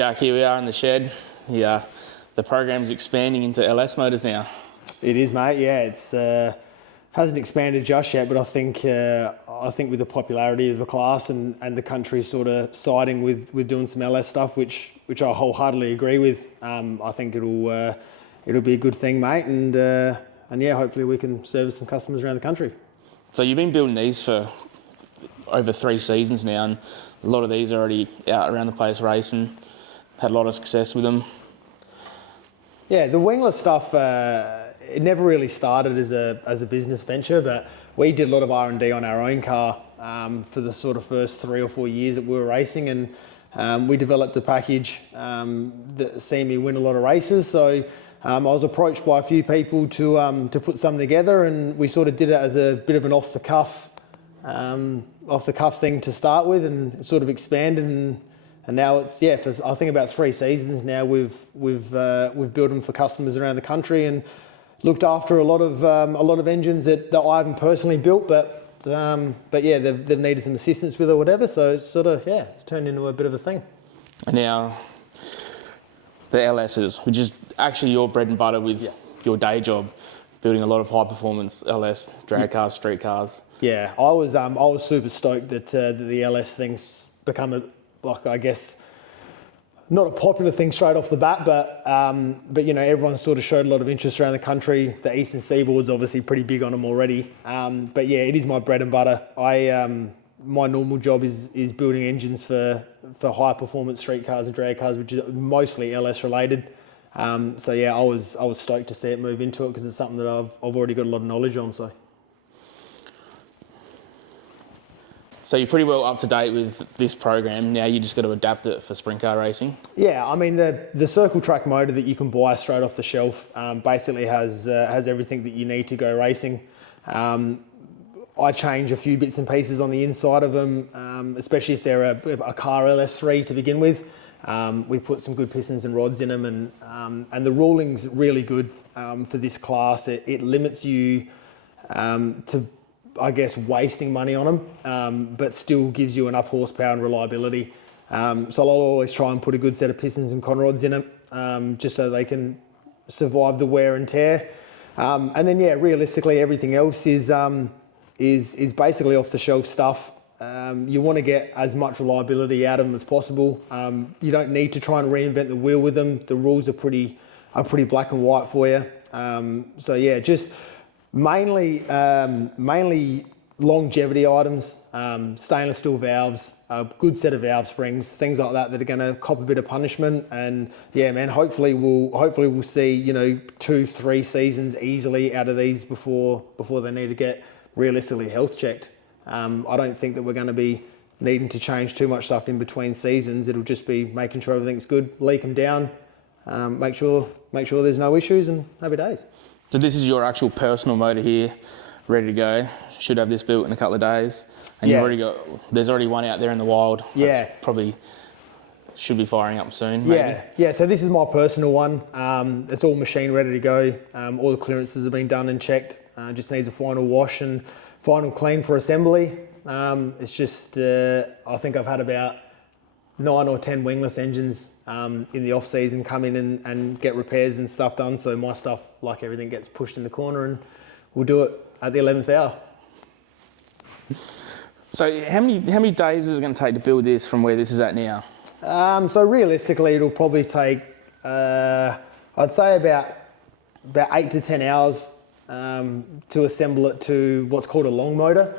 Jack, here we are in the shed. The program's expanding into LS motors now. It is, mate. Yeah, it's hasn't expanded just yet, but I think with the popularity of the class and the country sort of siding with doing some LS stuff, which I wholeheartedly agree with. I think it'll be a good thing, mate, and yeah, hopefully we can service some customers around the country. So you've been building these for over 3 seasons now, and a lot of these are already out around the place racing. Had a lot of success with them. Yeah, the wingless stuff, it never really started as a business venture, but we did a lot of R&D on our own car for the sort of first 3 or 4 years that we were racing, and we developed a package that seen me win a lot of races. So I was approached by a few people to put something together, and we sort of did it as a bit of an off the cuff thing to start with, and it sort of expanded, and now it's, for I think about 3 seasons now we've built them for customers around the country and looked after a lot of engines that I haven't personally built, but yeah, they've needed some assistance with or whatever. So it's sort of, it's turned into a bit of a thing. And now the LSs, which is actually your bread and butter with your day job, building a lot of high performance LS drag cars, street cars. Yeah, I was super stoked that the LS thing's become I guess not a popular thing straight off the bat, but you know, everyone sort of showed a lot of interest around the country. The Eastern Seaboard's obviously pretty big on them already. But yeah, it is my bread and butter. My normal job is building engines for high performance street cars and drag cars, which is mostly LS related. So yeah, I was stoked to see it move into it because it's something that I've already got a lot of knowledge on. So you're pretty well up to date with this program. Now you just got to adapt it for sprint car racing. Yeah, I mean the circle track motor that you can buy straight off the shelf basically has everything that you need to go racing. I change a few bits and pieces on the inside of them, especially if they're a car LS3 to begin with. We put some good pistons and rods in them, and the ruling's really good for this class. It limits you to, I guess, wasting money on them, but still gives you enough horsepower and reliability. So I'll always try and put a good set of pistons and con rods in it, just so they can survive the wear and tear. And then yeah, realistically, everything else is basically off the shelf stuff. You want to get as much reliability out of them as possible. You don't need to try and reinvent the wheel with them. The rules are pretty black and white for you. So yeah, just mainly longevity items, stainless steel valves, a good set of valve springs, things like that are going to cop a bit of punishment. And yeah, man, hopefully we'll see, you know, 2-3 seasons easily out of these before they need to get realistically health checked. I don't think that we're going to be needing to change too much stuff in between seasons. It'll just be making sure everything's good, leak them down, make sure there's no issues, and happy days. So this is your actual personal motor here, ready to go. Should have this built in a couple of days. And there's already one out there in the wild. Yeah. That's probably should be firing up soon, maybe. Yeah, so this is my personal one. It's all machine ready to go. All the clearances have been done and checked. Just needs a final wash and final clean for assembly. It's just, I think I've had about 9 or 10 wingless engines in the off season come in and get repairs and stuff done. So my stuff, like everything, gets pushed in the corner, and we'll do it at the 11th hour. So how many days is it going to take to build this from where this is at now? So realistically, it'll probably take, I'd say about 8 to 10 hours to assemble it to what's called a long motor.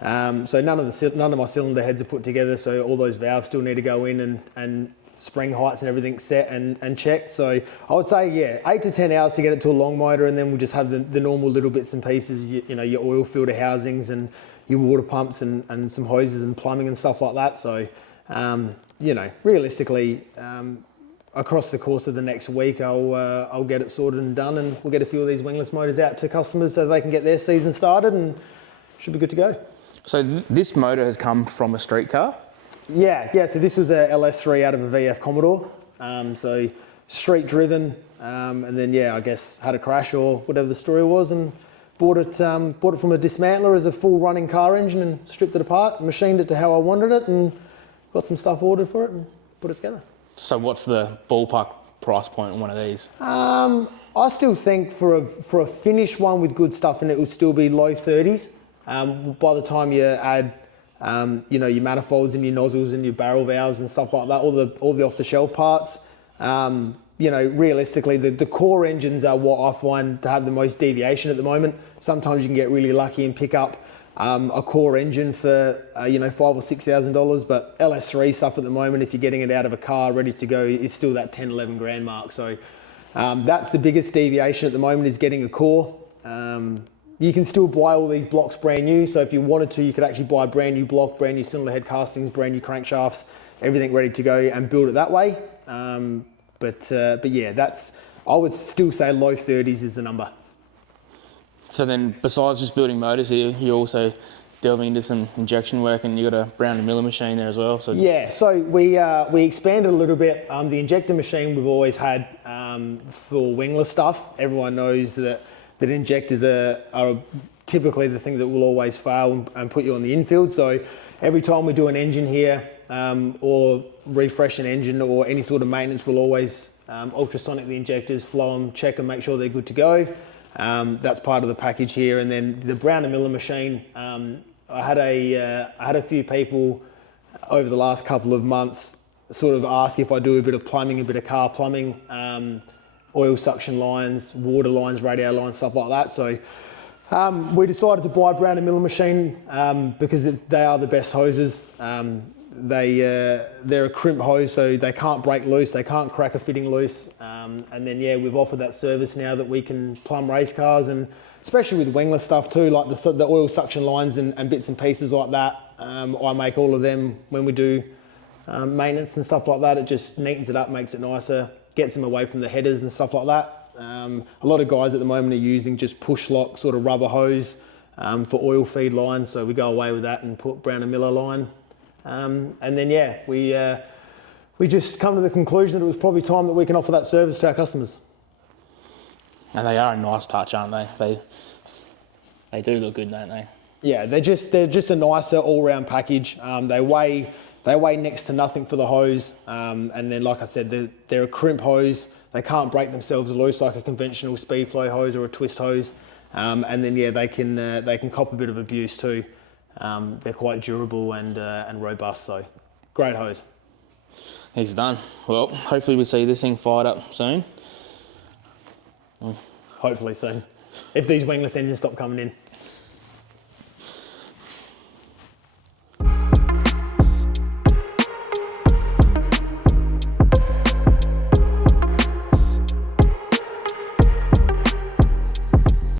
So none of my cylinder heads are put together, so all those valves still need to go in and spring heights and everything set and checked. So I would say, 8 to 10 hours to get it to a long motor, and then we'll just have the normal little bits and pieces, you know, your oil filter housings and your water pumps and some hoses and plumbing and stuff like that. So, you know, realistically, across the course of the next week, I'll get it sorted and done, and we'll get a few of these wingless motors out to customers so they can get their season started, and should be good to go. So this motor has come from a street car? Yeah, so this was a LS3 out of a VF Commodore. So street driven, and then I guess had a crash or whatever the story was, and bought it from a dismantler as a full running car engine, and stripped it apart, machined it to how I wanted it, and got some stuff ordered for it and put it together. So what's the ballpark price point on one of these? I still think for a finished one with good stuff in it will still be low 30s. By the time you add, you know, your manifolds and your nozzles and your barrel valves and stuff like that, all the off-the-shelf parts. You know, realistically, the core engines are what I find to have the most deviation at the moment. Sometimes you can get really lucky and pick up a core engine for you know, $5,000 or $6,000, but LS3 stuff at the moment, if you're getting it out of a car ready to go, is still that 10, 11 grand mark. So that's the biggest deviation at the moment, is getting a core. You can still buy all these blocks brand new. So if you wanted to, you could actually buy a brand new block, brand new cylinder head castings, brand new crankshafts, everything ready to go and build it that way. But yeah, I would still say low 30s is the number. So then, besides just building motors here, you're also delving into some injection work, and you got a Brown and Miller machine there as well. So yeah, so we expanded a little bit. The injector machine we've always had for wingless stuff. Everyone knows that injectors are typically the thing that will always fail and put you on the infield. So every time we do an engine here or refresh an engine or any sort of maintenance, we'll always ultrasonic the injectors, flow them, check them, make sure they're good to go. That's part of the package here. And then the Brown and Miller machine, I had a few people over the last couple of months sort of ask if I do a bit of plumbing, a bit of car plumbing, oil suction lines, water lines, radiator lines, stuff like that. So we decided to buy a Brown and Miller machine because they are the best hoses. They're a crimp hose, so they can't break loose, they can't crack a fitting loose. And then yeah, we've offered that service now that we can plumb race cars, and especially with wingless stuff too, like the oil suction lines and bits and pieces like that. I make all of them when we do maintenance and stuff like that. It just neatens it up, makes it nicer, gets them away from the headers and stuff like that. A lot of guys at the moment are using just push lock sort of rubber hose for oil feed lines, so we go away with that and put Brown and Miller line. And then yeah, we just come to the conclusion that it was probably time that we can offer that service to our customers. And they are a nice touch, aren't they? They do look good, don't they? Yeah, they're just a nicer all-round package. They weigh next to nothing for the hose, and then like I said, they're a crimp hose. They can't break themselves loose like a conventional speed flow hose or a twist hose. And then yeah, they can cop a bit of abuse too. They're quite durable and robust, so great hose. He's done. Well, hopefully we see this thing fired up soon. Hopefully soon, if these wingless engines stop coming in.